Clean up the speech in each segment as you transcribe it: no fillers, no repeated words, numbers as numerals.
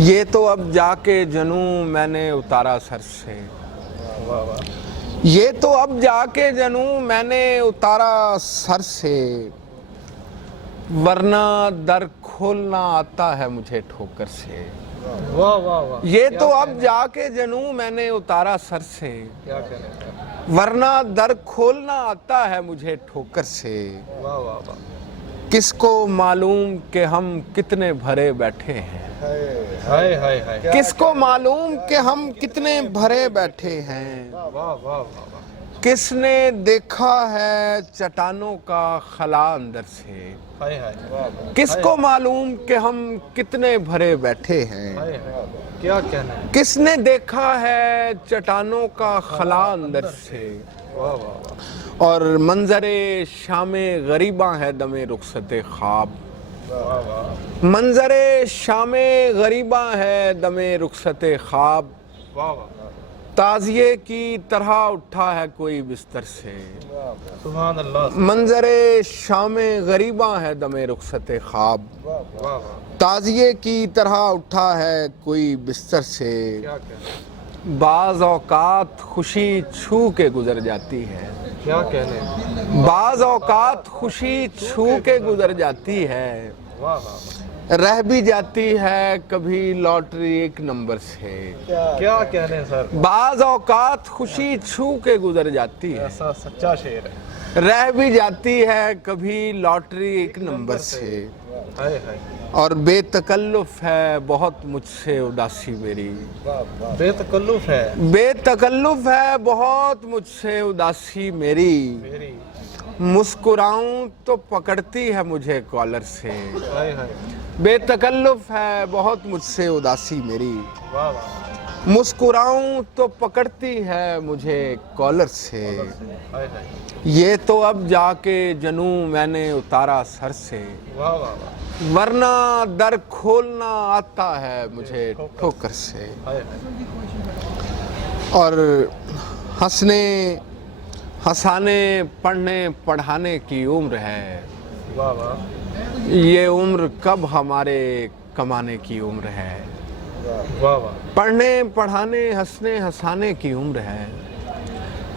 ये तो अब जाके जनू मैंने उतारा सर से। वाह वाह। ये तो अब जाके जनू मैंने उतारा सर से, वरना दर खोलना आता है मुझे ठोकर से। वाह वाह वाह। ये तो अब जाके जनू मैंने उतारा सर से, क्या कहने हैं। वरना दर खोलना आता है मुझे ठोकर से। वाह वाह वाह। किसको मालूम कि हम कितने भरे बैठे हैं, हाय हाय हाय। किसको मालूम कि हम कितने भरे बैठे हैं। वाह वाह वाह वाह। किसने देखा है चट्टानों का खला अंदर से, हाय हाय। वाह वाह। किसको मालूम कि हम कितने भरे बैठे हैं। हाय हाय। क्या कहना है। किसने देखा है चट्टानों का खला अंदर से। वाह वाह वाह। और मंजरे शामे गरीबा है दमे रुखसते ख्वाब। वाह वाह। मंजरे शामे गरीबा है दमे रुखसते ख्वाब। वाह वाह। ताजिए की तरह उठा है कोई बिस्तर से। सुभान अल्लाह। मंजरे शामे गरीबा है दमे रुखसते ख्वाब। वाह वाह। ताजिए की तरह उठा है कोई बिस्तर से। क्या कहना। बाज़ औकात खुशी छू के गुजर जाती है। क्या कहने। बाज़ औकात खुशी छू के गुजर जाती है। वाह वाह। रह भी जाती है कभी लॉटरी एक नंबर से। क्या कहने सर। बाज़ औकात खुशी छू के गुजर जाती है, ऐसा सच्चा शेर है। रह भी जाती है कभी लॉटरी एक नंबर से। हाय हाय। और बेतकल्लुफ है बहुत मुझसे उदासी मेरी। बेतकल्लुफ है। बेतकल्लुफ है बहुत मुझसे उदासी मेरी। मेरी। मुस्कुराऊं तो पकड़ती है मुझे कॉलर से। हाय हाय। बेतकल्लुफ है बहुत मुझसे उदासी मेरी। वाह वाह। मुस्कुराऊं तो पकड़ती है मुझे कॉलर से। हाय हाय। ये तो अब जाके जनू मैंने उतारा सर से, वाह वाह वाह। वरना दर खोलना आता है मुझे ठोकर से। हाय हाय। और हंसने हंसाने पढ़ने पढ़ाने की उम्र है, वाह वाह। ये उम्र कब हमारे कमाने की उम्र है। वाह वाह। पढ़ने पढ़ाने हंसने हंसाने की उम्र है,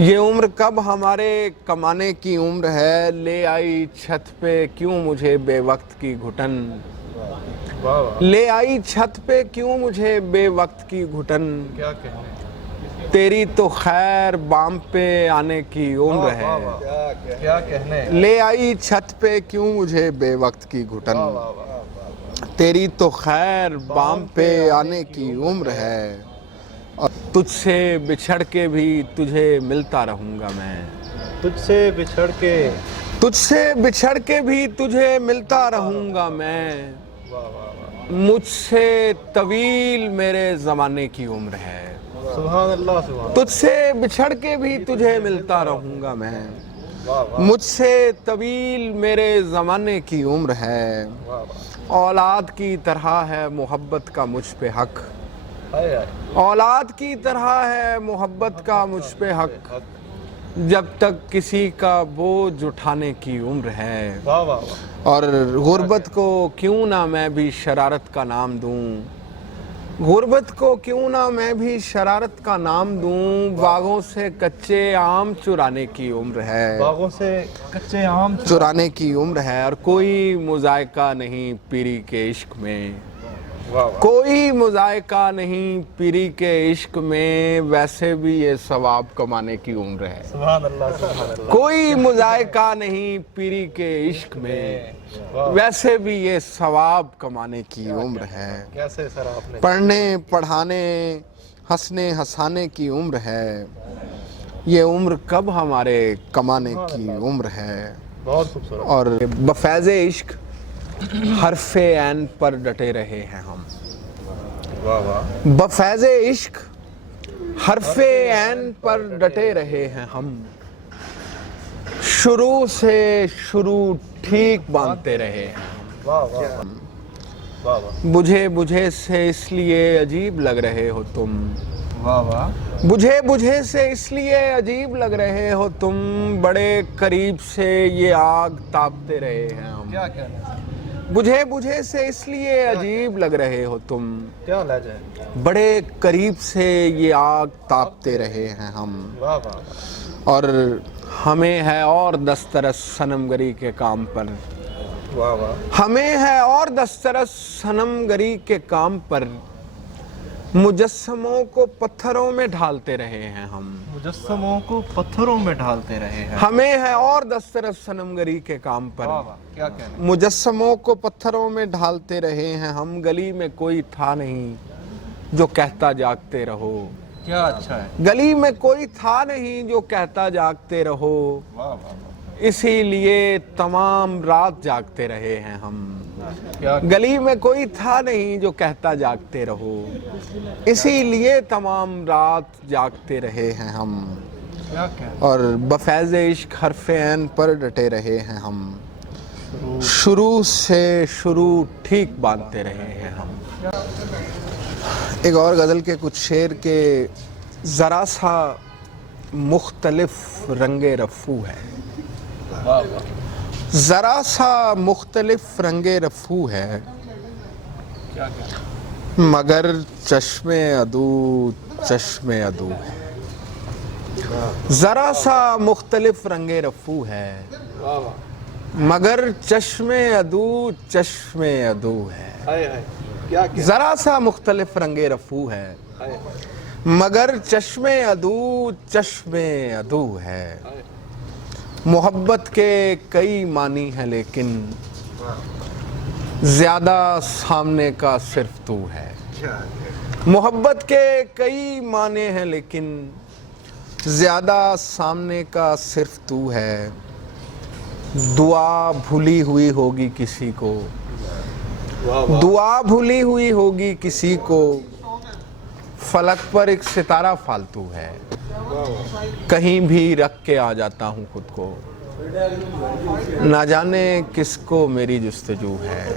ये उम्र कब हमारे कमाने की उम्र है। ले आई छत पे क्यों मुझे बेवक्त की घुटन, वाह वाह। ले आई छत पे क्यों मुझे बेवक्त की घुटन। क्या कहने। तेरी तो खैर बाम पे आने की उम्र वाह वाह है, वाह। क्या कहने। ले आई छत पे क्यों मुझे बेवक्त की वाह घुटन। वाह वाह। तेरी तो खैर बाम पे आने की उम्र है। और तुझसे बिछड़ के भी तुझे मिलता रहूंगा मैं, तुझसे बिछड़ के। तुझसे बिछड़ के भी तुझे मिलता रहूंगा मैं। वाह वाह वाह। मुझसे तवील मेरे ज़माने की उम्र है, सुभान अल्लाह सुभान। तुझसे बिछड़ के भी तुझे मिलता रहूंगा मैं। वाह वाह। मुझसे तवील मेरे ज़माने की उम्र है। वाह वाह। औलाद की तरह है मोहब्बत का मुझ पे हक, हाय हाय। औलाद की तरह है मोहब्बत का मुझ पे हक। जब तक किसी का बोझ उठाने की उम्र है। वाह वाह वाह। और गुर्बत को क्यों ना मैं भी शरारत का नाम दूं, गुर्बत को क्यों ना मैं भी शरारत का नाम दूं। बागों से कच्चे आम चुराने की उम्र है, बागों से कच्चे आम चुराने की उम्र है। और कोई मुजायका नहीं पीरी के इश्क में, वाह वाह। कोई मुजायका नहीं पीरी के इश्क में। वैसे भी ये सवाब कमाने की उम्र है, सुभान अल्लाह सुभान अल्लाह। कोई मुजायका नहीं पीरी के इश्क में। वाह। वैसे भी ये सवाब कमाने की उम्र है। कैसे सर आपने। पढ़ने पढ़ाने हंसने हंसाने की उम्र है, ये उम्र कब हमारे कमाने की उम्र है। बहुत खूबसूरत। और बफैज़े इश्क हरफे ऐन पर डटे रहे हैं हम। वाह वाह। बफैज़े इश्क हरफे ऐन पर डटे रहे हैं हम। शुरू से शुरू ठीक बांधते रहे हैं। वाह वाह। वाह वाह। बुझे बुझे से इसलिए अजीब लग रहे हो तुम, वाह वाह। बुझे बुझे से इसलिए अजीब लग रहे हो तुम। बड़े करीब से ये आग तापते रहे हैं हम, क्या कहना। बुझे बुझे से इसलिए अजीब लग रहे हो तुम, क्या लहजा है। बड़े करीब से ये आग तापते रहे हैं हम, वाह वाह और हमें है और दस्तरस सनमगरी के काम पर, वाह वाह हमें है और दस्तरस सनमगरी के काम पर, मुजस्समों को पत्थरों में ढालते रहे हैं हम, मुजस्समों को पत्थरों में ढालते रहे हैं। हमें है और दस्तरस सनमगरी के काम वाह पर, वाह क्या कहना। मुजस्समों को पत्थरों में ढालते रहे हैं हम, गली में कोई था नहीं जो कहता जागते रहो, क्या अच्छा है। गली में कोई था नहीं जो कहता जागते रहो, वाह वाह वाह इसीलिए तमाम रात जागते रहे हैं हम, क्या गली में कोई था नहीं जो कहता जागते रहो, इसीलिए तमाम रात जागते रहे हैं हम, क्या कहना। और बफैज़ इश्क हरफ़े ऐन पर डटे रहे हैं हम, शुरू से शुरू ठीक बांधते रहे हैं हम। एक और गज़ल के कुछ शेर के ज़रा सा मुख्तलिफ रंगे रफ़ू है, वाह वाह ज़रा सा मुख्तलिफ रंगे रफ़ू है, क्या कहना। मगर चश्मे अदू चश्मे अदू है, ज़रा सा मुख्तलिफ रंगे रफ़ू है, वाह वाह मगर चश्मे अदू है, हाय हाय क्या कहना। ज़रा सा मुख्तलिफ रंगे रफ़ू है, हाय मगर चश्मे अदू है, हाय मोहब्बत के कई मानी हैं लेकिन ज़्यादा सामने का सिर्फ तू है, मोहब्बत के कई माने हैं लेकिन ज़्यादा सामने का सिर्फ तू है, दुआ भूली हुई होगी किसी को, वाह वाह दुआ भूली हुई होगी किसी को, फलक पर एक सितारा फालतू है, वाह वाह कहीं भी रख के आ जाता हूँ खुद को, ना जाने किसको मेरी जुस्तजू है,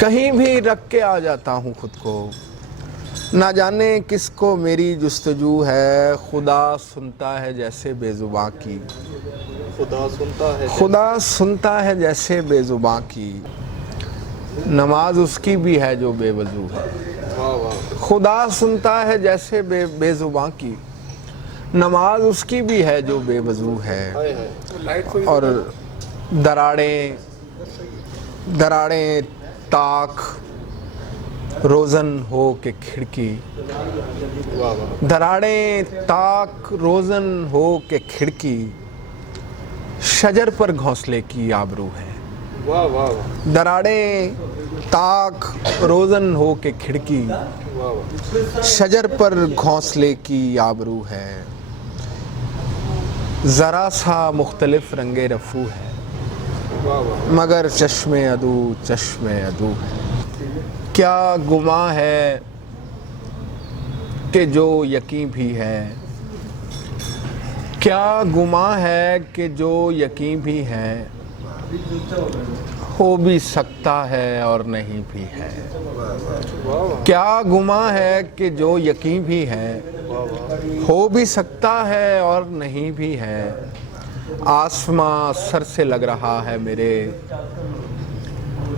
कहीं भी रख के आ जाता हूँ खुद को, ना जाने किसको मेरी जुस्तजू है, खुदा सुनता है जैसे बेजुबां की, खुदा सुनता है। खुदा सुनता है जैसे बेजुबां की, नमाज उसकी भी है जो बेवजू है, वाह वाह खुदा सुनता है जैसे बेजुबां की, नमाज उसकी भी है जो बेवजू है, हाय हाय और दराड़ें दराड़ें ताक रोज़न हो के खिड़की, वाह वाह दराड़ें ताक रोज़न हो के खिड़की, शजर पर घोंसले की आबरू है, वाह वाह वाह दराड़ें ताक रोज़न हो के खिड़की, वाह वाह शजर पर घोंसले की आबरू है, ज़रा सा मुख्तलिफ रंगे रफ़ू है, वाह वाह मगर चश्मे अदू है, क्या गुमा है कि जो यकीन भी है, क्या गुमा है कि जो यकीन भी है, हो भी सकता है और नहीं भी है, वाह वाह क्या गुमा है कि जो यकीन भी है, हो भी सकता है और नहीं भी है, आसमां सर से लग रहा है मेरे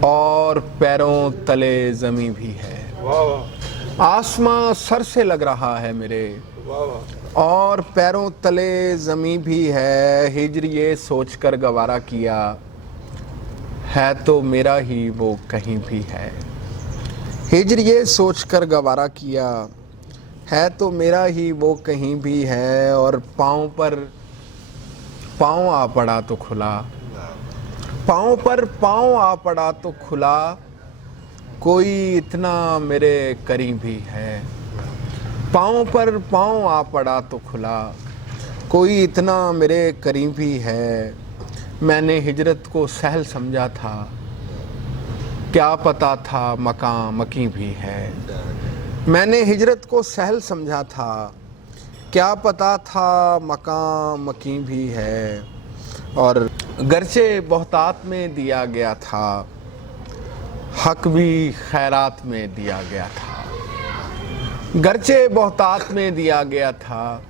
और पैरों तले ज़मीं भी है, वाह वाह आसमां सर से लग रहा है मेरे वाह वाह और पैरों तले ज़मीं भी है, हिज्र ये सोचकर गवारा किया है तो मेरा ही वो कहीं भी है, हिज्र ये सोचकर गवारा किया है तो मेरा ही वो कहीं भी है, और पाँव पर पाँव आ पड़ा तो खुला, पाँव पर पाँव आ पड़ा तो खुला, कोई इतना मेरे करीब भी है, पाँव पर पाँव आ पड़ा तो खुला, कोई इतना मेरे करीब भी है, मैंने हिजरत को सहल समझा था, क्या पता था मकां मकी भी है, मैंने हिजरत को सहल समझा था, क्या पता था मकां मकी भी है, और गरचे बहुतात में दिया गया था, हक भी खैरात में दिया गया था, गरचे बहुतात में दिया गया था,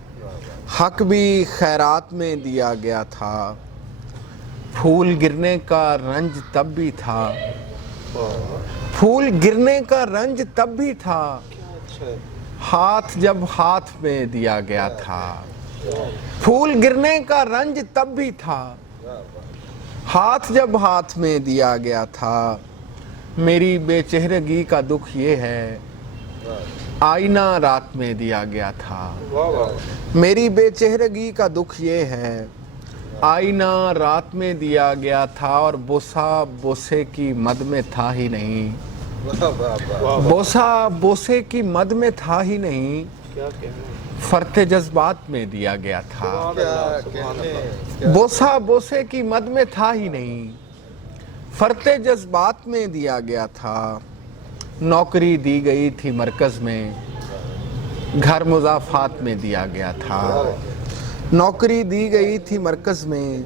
हक भी खैरात में दिया गया था, फूल गिरने का रंज तब भी था, वाह फूल गिरने का रंज तब भी था, अच्छा है हाथ जब हाथ में दिया गया था। फूल गिरने का रंज तब भी था, हाथ जब हाथ में दिया गया था। मेरी बेचेहरगी का दुख ये है, आईना रात में दिया गया था। वाह वाह मेरी बेचेहरगी का दुख ये है, आईना रात में दिया गया था और बोसा बोसे की मद में था ही नहीं। वाह बोसा बोसे की मद में था ही नहीं, क्या कहने फरते जज्बात में दिया गया था। सुभान अल्लाह बोसा बोसे की मद में था ही नहीं, फरते जज्बात में दिया गया था। नौकरी दी गई थी मरकज में, घर मुजाफात में दिया गया था। नौकरी दी गई थी मरकज में,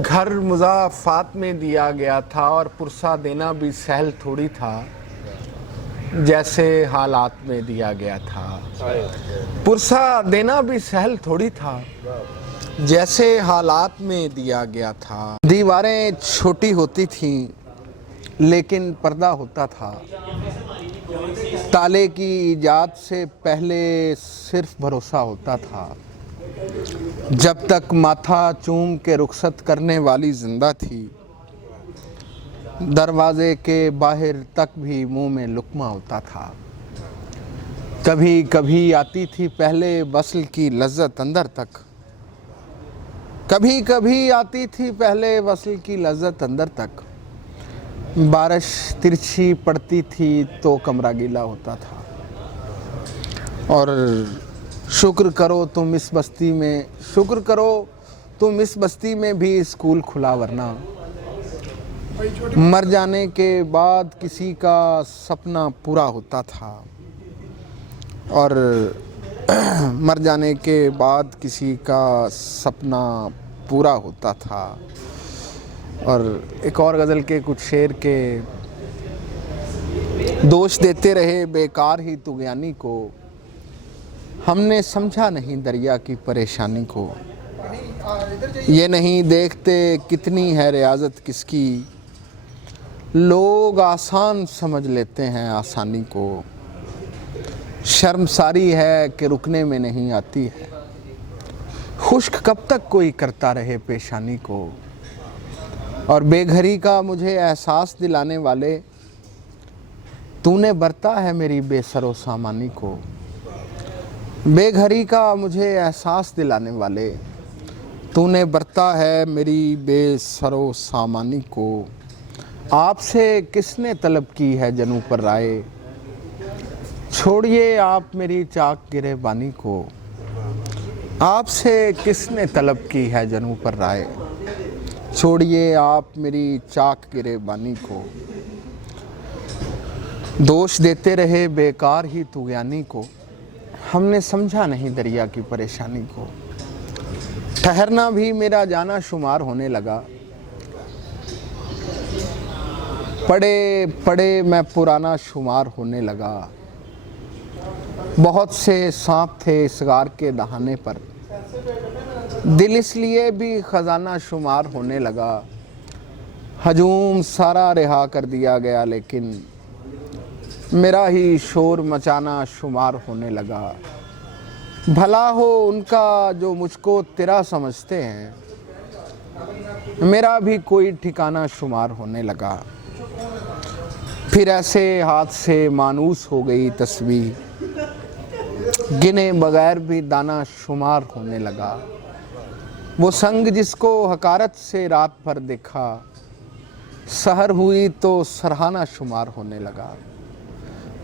घर मुजाफात में दिया गया था। और पुरसा देना भी सहल थोड़ी था, जैसे हालात में दिया गया था। पुरसा देना भी सहल थोड़ी था, जैसे हालात में दिया गया था। दीवारें छोटी होती थीं लेकिन पर्दा होता था। ताले की इजाद से पहले सिर्फ भरोसा होता था। जब तक माथा चूम के रुखसत करने वाली जिंदा थी, दरवाजे के बाहर तक भी मुंह में लुक्मा होता था। कभी कभी आती थी पहले वस्ल की लज्जत अंदर तक, कभी कभी आती थी पहले वस्ल की लज्जत अंदर तक। बारिश तिरछी पड़ती थी तो कमरा गीला होता था। और शुक्र करो तुम इस बस्ती में, शुक्र करो तुम इस बस्ती में भी स्कूल खुला, वरना मर जाने के बाद किसी का सपना पूरा होता था। और मर जाने के बाद किसी का सपना पूरा होता था। और एक और गज़ल के कुछ शेर के, दोष देते रहे बेकार ही तुगयानी को, हमने समझा नहीं दरिया की परेशानी को। ये नहीं देखते कितनी है रियाजत किसकी, लोग आसान समझ लेते हैं आसानी को। शर्मसारी है कि रुकने में नहीं आती है, खुश्क कब तक कोई करता रहे पेशानी को। और बेघरी का मुझे एहसास दिलाने वाले, तूने बरता है मेरी बेसरो सामानी को। बेघरी का मुझे एहसास दिलाने वाले, तूने बरता है मेरी बेसरो सामानी को। आपसे किसने तलब की है जनू पर राय, छोड़िए आप मेरी चाक गिरेबानी को। आपसे किसने तलब की है जनू पर राय, छोड़िए आप मेरी चाक गिरेबानी को। दोष देते रहे बेकार ही तुगयानी को, हमने समझा नहीं दरिया की परेशानी को। ठहरना भी मेरा जाना शुमार होने लगा, पड़े पड़े मैं पुराना शुमार होने लगा। बहुत से सांप थे इस गार के दहाने पर, दिल इसलिए भी खजाना शुमार होने लगा। हजूम सारा रिहा कर दिया गया लेकिन मेरा ही शोर मचाना शुमार होने लगा। भला हो उनका जो मुझको तेरा समझते हैं, मेरा भी कोई ठिकाना शुमार होने लगा। फिर ऐसे हाथ से मानूस हो गई तस्वीर, गिने बगैर भी दाना शुमार होने लगा। वो संग जिसको हकारत से रात भर देखा, सहर हुई तो सरहाना शुमार होने लगा।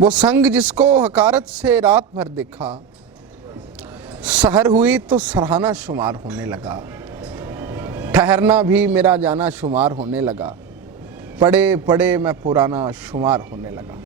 वो संग जिसको हकारत से रात भर देखा, सहर हुई तो सरहाना शुमार होने लगा। ठहरना भी मेरा जाना शुमार होने लगा, पड़े पड़े मैं पुराना शुमार होने लगा।